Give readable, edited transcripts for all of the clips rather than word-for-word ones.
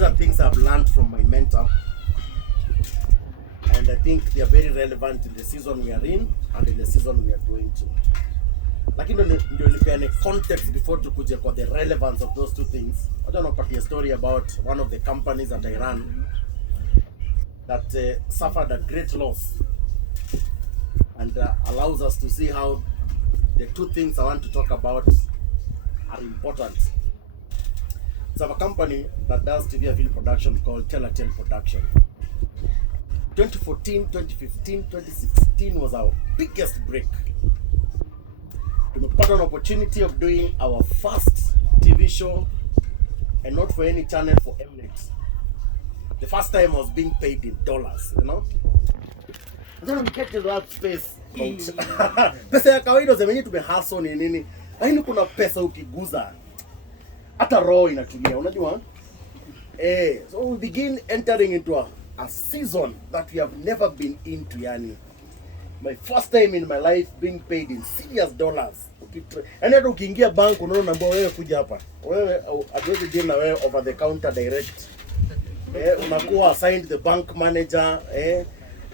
These are things I've learned from my mentor, and I think they are very relevant in the season we are in and in the season we are going to. Lakini ndio nipeane context before tukuje kwa the relevance of those two things. I don't know, but a story about one of the companies that I ran that suffered a great loss, and allows us to see how the two things I want to talk about are important. It's a company that does TV and film production called HOTEL Production. 2014, 2015, 2016 was our biggest break. We got an opportunity of doing our first TV show, and not for any channel, for Mnet. The first time I was being paid in dollars, you know. And then we get to that space. Pesa ya kawaida zemenye tumehustle ni nini? Lakini kuna pesa ukiguza hata roho inatulia, unajua? So we begin entering into a season that we have never been into, yani. My first time in my life being paid in serious dollars. And hata ukiingia bank unaona namba wewe kuja hapa. Wewe hatuwezi deal na wewe over the counter direct. Unakuwa assigned the bank manager,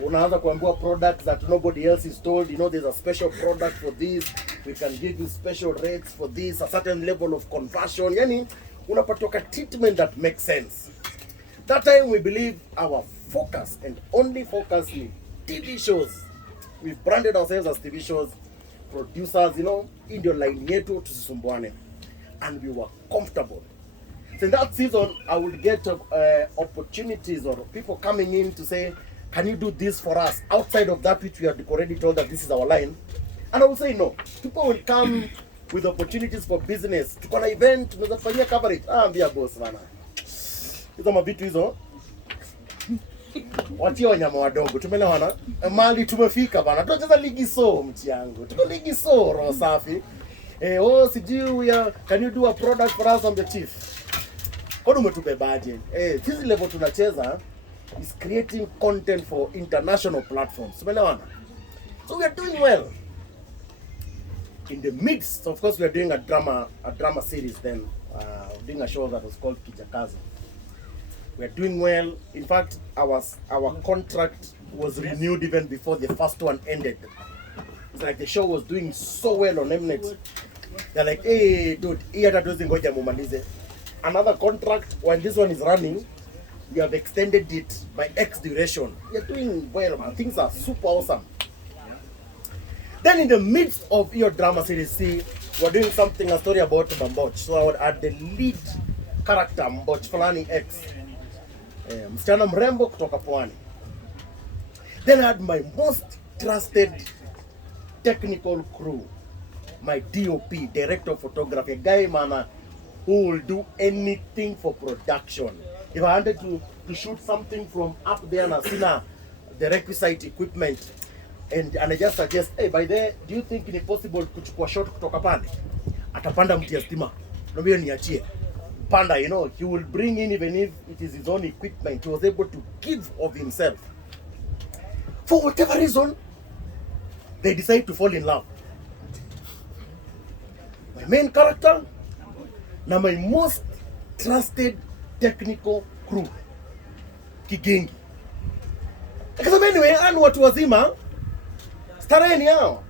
unaanza kuambiwa products that nobody else is told. You know, there's a special product for this. We can give you special rates for this, a certain level of conversion. Yani, unapatoka treatment that makes sense. That time we believe our focus and only focus in TV shows. We've branded ourselves as TV shows producers, you know, in your line yetu tusisumbuane. And we were comfortable. So in that season, I would get opportunities or people coming in to say, can you do this for us outside of that which we have already told that this is our line? And I will say no. People will come with opportunities for business. Tuko na event, tunaweza kufanyia coverage. Ambia boss bana. Hizo mavitu hizo. Watia wanyama wadogo. Tumeelewana? Mali tumefika bana. Tunacheza ligi so mchi yangu. Tuko ligi so roho safi. Sijui can you do a product for us on the chief? Kwa umetubebaje? This level tunacheza is creating content for international platforms. Tumeelewana? So we are doing well. In the midst, of course, we are doing a drama series then, doing a show that was called Kijakazi. We are doing well. In fact, our contract was renewed even before the first one ended. It's like the show was doing so well on Mnet. They're like, hey, dude, another contract, while this one is running, we have extended it by X duration. We are doing well, man. Things are super awesome. Then in the midst of your drama series, we're doing a story about Mboch. So I would add the lead character, Mboch Fulani X. Msichana mrembo kutoka Pwani. Then I had my most trusted technical crew, my DOP, director of photography, a guy man who will do anything for production. If I wanted to shoot something from up there and I see the requisite equipment, and I just suggest, hey, by there, do you think it is possible kuchukua shot kutoka pande? Atapanda mti ya stima. Nobio niachie. Panda, you know, he will bring in, even if it is his own equipment, he was able to give of himself. For whatever reason, they decide to fall in love. My main character, now my most trusted technical crew, Kigengi. Because anyway, and what was him, starehe ni hao.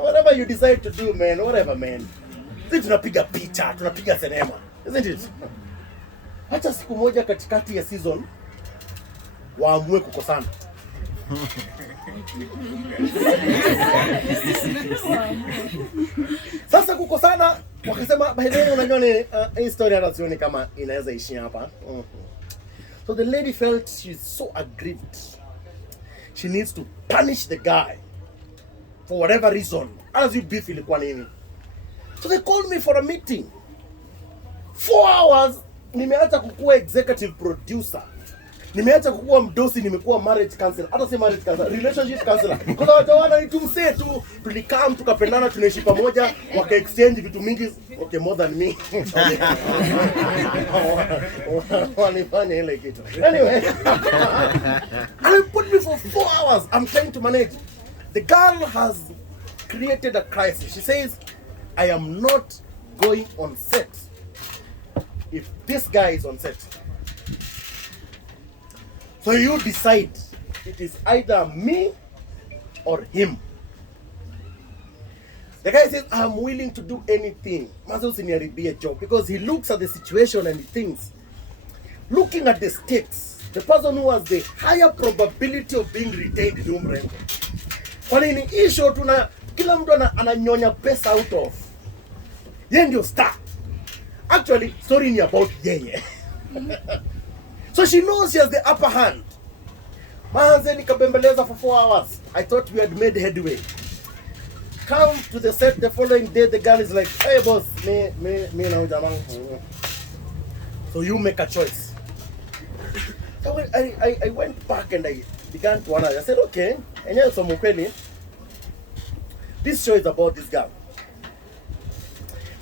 Whatever you decide to do, man, whatever, man. Sisi tunapiga picha, tunapiga sinema. Isn't it? Hata siku moja katikati ya season waamue kukosana. Sasa kukosana wakasema by the way unajua ni hii story anasioni kama inaweza ishia hapa. So the lady felt she's so aggrieved. She needs to punish the guy for whatever reason. As you beef ilikuwa nini? So they called me for a meeting. 4 hours nimeacha kukuwa executive producer. Nimeacha kukuwa mdosi, nimekuwa marriage counselor. Hata si marriage counselor, relationship counselor. Kwa watu wana nitumse tu, tulikam tukapendana, tunaishi pamoja, waka exchange vitu mingi, okay, more than me. Wanifanya ile kitu. Anyway, and they put me for 4 hours. I'm trying to manage. The girl has created a crisis. She says, I am not going on set if this guy is on set. So you decide. It is either me or him. The guy says, I'm willing to do anything. Mazo be a job, because he looks at the situation and he thinks, looking at the stakes, the person who has the higher probability of being retained in umrengo. Kwa nini hii show tuna kila mtu ananyonya pesa out of. Yeye ndio star. Actually, story ni about yeye. So she knows she has the upper hand. Manze nikabembeleza for 4 hours. I thought we had made headway. Come to the set the following day, the girl is like, hey boss, me now jamang. So you make a choice. So I went back and I began to analyze. I said, okay, and here's some ukweli. This show is about this girl.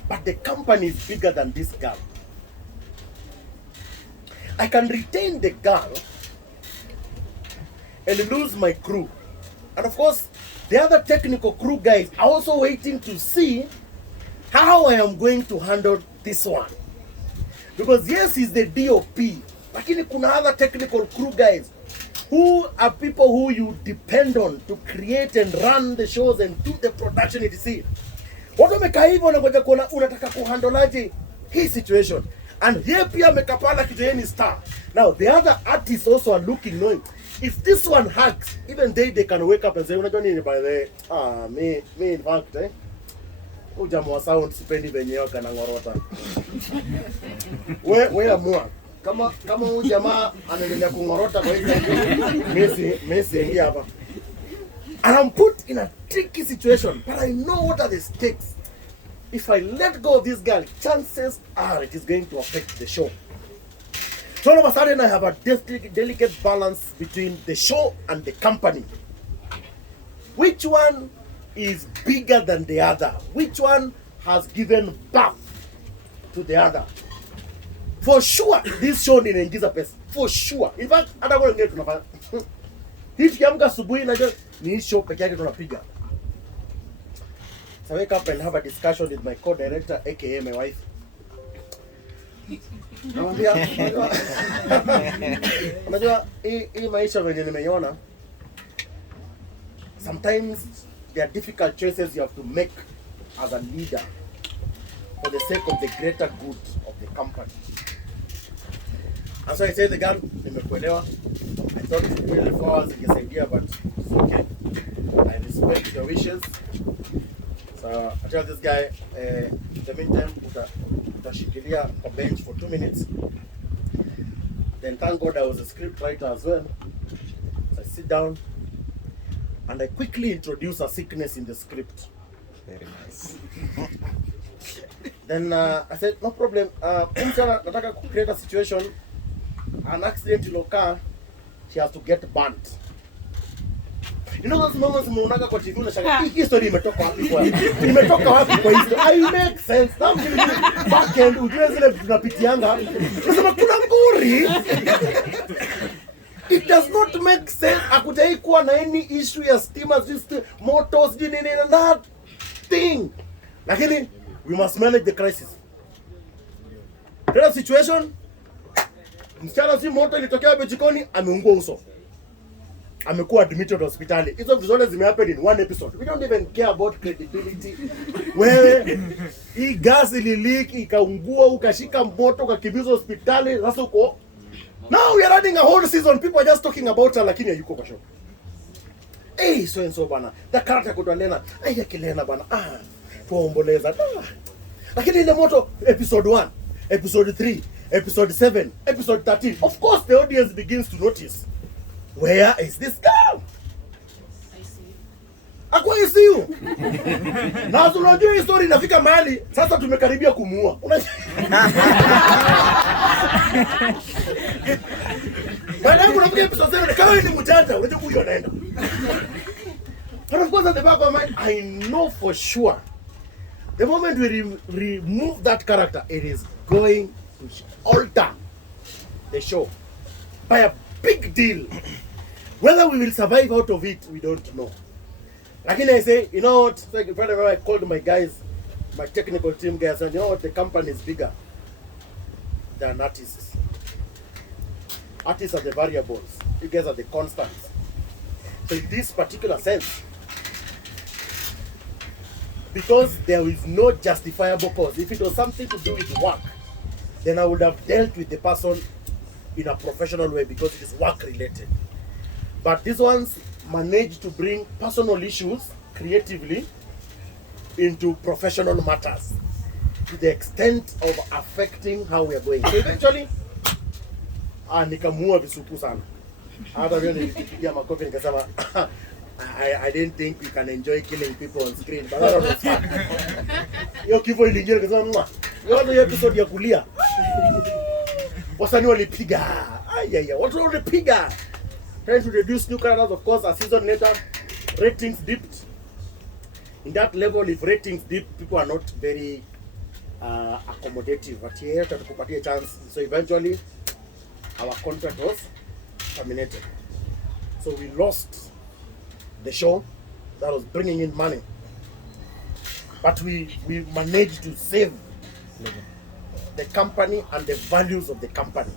But the company is bigger than this girl. I can retain the girl and lose my crew. And of course, the other technical crew guys are also waiting to see how I am going to handle this one. Because yes, he's the DOP, lakini kuna other technical crew guys who are people who you depend on to create and run the shows and do the production etc. Watu wamekaa hivyo wanangoja kuona unataka kuhandleaje hii situation. And here pia amekapala kitu yeye ni star. Now the other artists also are looking, knowing if this one hacks, even they can wake up and say, unajua nini by the me in fact ujamu wa sound sipendi venye yao kana ngorota. We amua. Kama huyu jamaa anaendelea kungorota kwa hiyo Messi ingia hapa. And I'm put in a tricky situation, but I know what are the stakes. If I let go of this girl, chances are it is going to affect the show. So all of a sudden I have a delicate balance between the show and the company. Which one is bigger than the other? Which one has given birth to the other? For sure, this show inaingiza pesa. For sure. In fact, hata kwa ngine tunafanya. Hivi kiamka asubuhi najua ni show peke yake tunapiga. So I wake up and have a discussion with my co-director, aka my wife. Unajua hii maisha venye nimeiona, sometimes there are difficult choices you have to make as a leader for the sake of the greater good of the company. And so I said, the girl, nimekuelewa. I thought 24 hours ingesaidia, but it's okay. I respect your wishes. So I tell this guy, in the meantime, utashikilia a bench for 2 minutes. Then thank God I was a script writer as well. So I sit down and I quickly introduce a sickness in the script. Very nice. Then I said, no problem. Nataka create a situation, an accident will occur, she has to get burnt. You know those moments mnaonaga kwa TV unashanga hii story imetoka wapi kwa? Imetoka wapi kwa hizo? I make sense. Now back end ujue zile tunapitianga. Unasema kuna nguri. It does not make sense. Hakujai kuwa na any issue ya stima, just motors, nini that thing. Lakini we must manage the crisis. Kuna situation, msichana si moto ilitokea hapo jikoni, ameungua uso. Amekuwa admitted hospitali. Hizo vitu zote zimehappen in one episode. We don't even care about credibility. Wewe hii gas leak ikaungua, ukashika moto, ukakimbizwa hospitali, sasa uko. Now we are running a whole season, people are just talking about her lakini hayuko kwa show. So and so bana. The character kutolena, kilena bana. Tuomboleza. Lakini ile moto episode 1, episode 3, episode 7, episode 13. Of course the audience begins to notice. Where is this girl? I see. Akwa I see you. Na unajua hii story inafika mahali sasa tumekaribia kumuua. Baada ya kunafikia episode 7 kama ni mjanja unajua huyo anaenda. But of course at the back of my mind I know for sure the moment we remove that character it is going to alter the show by a big deal. Whether we will survive out of it, we don't know. Lakini I say, you know what? Like whenever I called my guys, my technical team guys, and you know what? The company is bigger than artists. Artists are the variables. You guys are the constants. So in this particular sense, because there is no justifiable cause, if it was something to do with work, then I would have dealt with the person in a professional way because it is work related. But these ones managed to bring personal issues creatively into professional matters to the extent of affecting how we are going. So eventually, nikamua visuku sana. Hata vile nilipigia makofi nikasema I didn't think we can enjoy killing people on screen, but that was fun. Hiyo kifo iliingia nikasema mwa. Hiyo episode ya kulia. Wasanii walipiga. Ayaya, watu walipiga. Trying to reduce new characters, of course, a season later, ratings dipped. In that level, if ratings dip, people are not very accommodative. But here, tutakupatia chance. So eventually, our contract was terminated. So we lost the show that was bringing in money. But we managed to save the company and the values of the company.